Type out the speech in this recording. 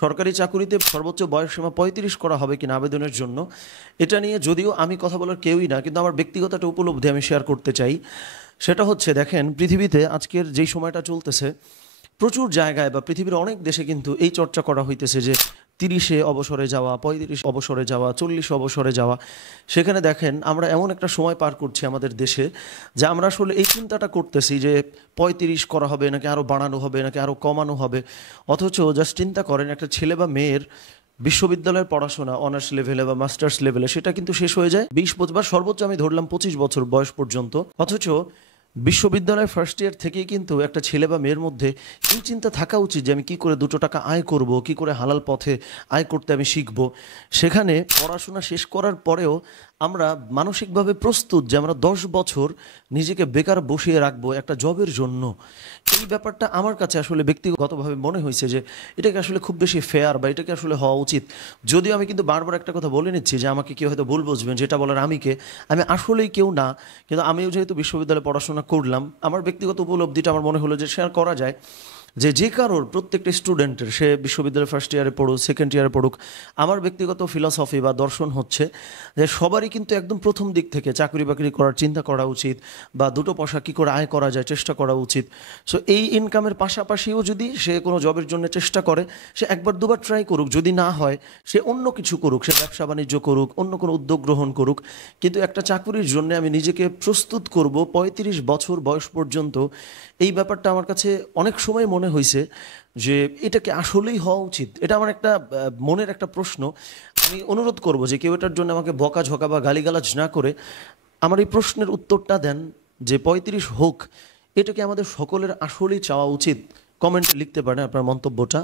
সরকারি চাকুরিতে সর্বোচ্চ বয়সসীমা ৩৫ করা হবে কিনা আবেদনের জন্য, এটা নিয়ে যদিও আমি কথা বলার কেউই না, কিন্তু আমার ব্যক্তিগত একটা উপলব্ধি আমি শেয়ার করতে চাই। সেটা হচ্ছে, দেখেন, পৃথিবীতে আজকের যেই সময়টা চলতেছে, প্রচুর জায়গায় বা পৃথিবীর অনেক দেশে কিন্তু এই চর্চা করা হইতেছে যে ৩০-এ অবসরে যাওয়া, ৩৫ অবসরে যাওয়া, ৪০ অবসরে যাওয়া। সেখানে দেখেন আমরা এমন একটা সময় পার করছি আমাদের দেশে, যে আমরা আসলে এই চিন্তাটা করতেছি যে ৩৫ করা হবে নাকি আরও বাড়ানো হবে নাকি আরও কমানো হবে। অথচ জাস্ট চিন্তা করেন, একটা ছেলে বা মেয়ের বিশ্ববিদ্যালয়ের পড়াশোনা অনার্স লেভেলে বা মাস্টার্স লেভেলে সেটা কিন্তু শেষ হয়ে যায় ২০ বা সর্বোচ্চ আমি ধরলাম ২৫ বছর বয়স পর্যন্ত। অথচ বিশ্ববিদ্যালয়ের ফার্স্ট ইয়ার থেকেই কিন্তু একটা ছেলে বা মেয়ের মধ্যে এই চিন্তা থাকা উচিত যে আমি কী করে ২টো টাকা আয় করব, কী করে হালাল পথে আয় করতে আমি শিখব। সেখানে পড়াশোনা শেষ করার পরেও আমরা মানসিকভাবে প্রস্তুত যে আমরা ১০ বছর নিজেকে বেকার বসিয়ে রাখবো একটা জবের জন্য। এই ব্যাপারটা আমার কাছে আসলে ব্যক্তিগতভাবে মনে হয়েছে যে এটাকে আসলে খুব বেশি ফেয়ার বা এটাকে আসলে হওয়া উচিত। যদিও আমি কিন্তু বারবার একটা কথা বলে নিচ্ছি যে আমাকে কেউ হয়তো ভুল বুঝবেন, যেটা বলার আমি আসলেই কেউ না। কিন্তু আমিও যেহেতু বিশ্ববিদ্যালয়ে পড়াশোনা করলাম, আমার ব্যক্তিগত উপলব্ধিটা আমার মনে হলো যে শেয়ার করা যায়। যে কারোর প্রত্যেকটা স্টুডেন্টের, সে বিশ্ববিদ্যালয়ের ফার্স্ট ইয়ারে পড়ুক, সেকেন্ড ইয়ারে পড়ুক, আমার ব্যক্তিগত ফিলসফি বা দর্শন হচ্ছে যে সবারই কিন্তু একদম প্রথম দিক থেকে চাকরি বাকরি করার চিন্তা করা উচিত, বা দুটো পয়সা কী করে আয় করা যায় চেষ্টা করা উচিত। সো এই ইনকামের পাশাপাশিও যদি সে কোনো জবের জন্য চেষ্টা করে, সে একবার দুবার ট্রাই করুক, যদি না হয় সে অন্য কিছু করুক, সে ব্যবসা বাণিজ্য করুক, অন্য কোনো উদ্যোগ গ্রহণ করুক। কিন্তু একটা চাকরির জন্য আমি নিজেকে প্রস্তুত করব ৩৫ বছর বয়স পর্যন্ত, এই ব্যাপারটা আমার কাছে অনেক সময় মনে হয়েছে যে এটা কি আসলেই হওয়া উচিত। এটা আমার একটা মনের একটা প্রশ্ন। আমি অনুরোধ করব যে কেউ এটার জন্য আমাকে বকাঝকা বা গালিগালাজ না করে আমার এই প্রশ্নের উত্তরটা দেন যে ৩৫ হোক, এটা কি আমাদের সকলের আসলেই চাওয়া উচিত? কমেন্টে লিখতে পারেন আপনার মন্তব্যটা।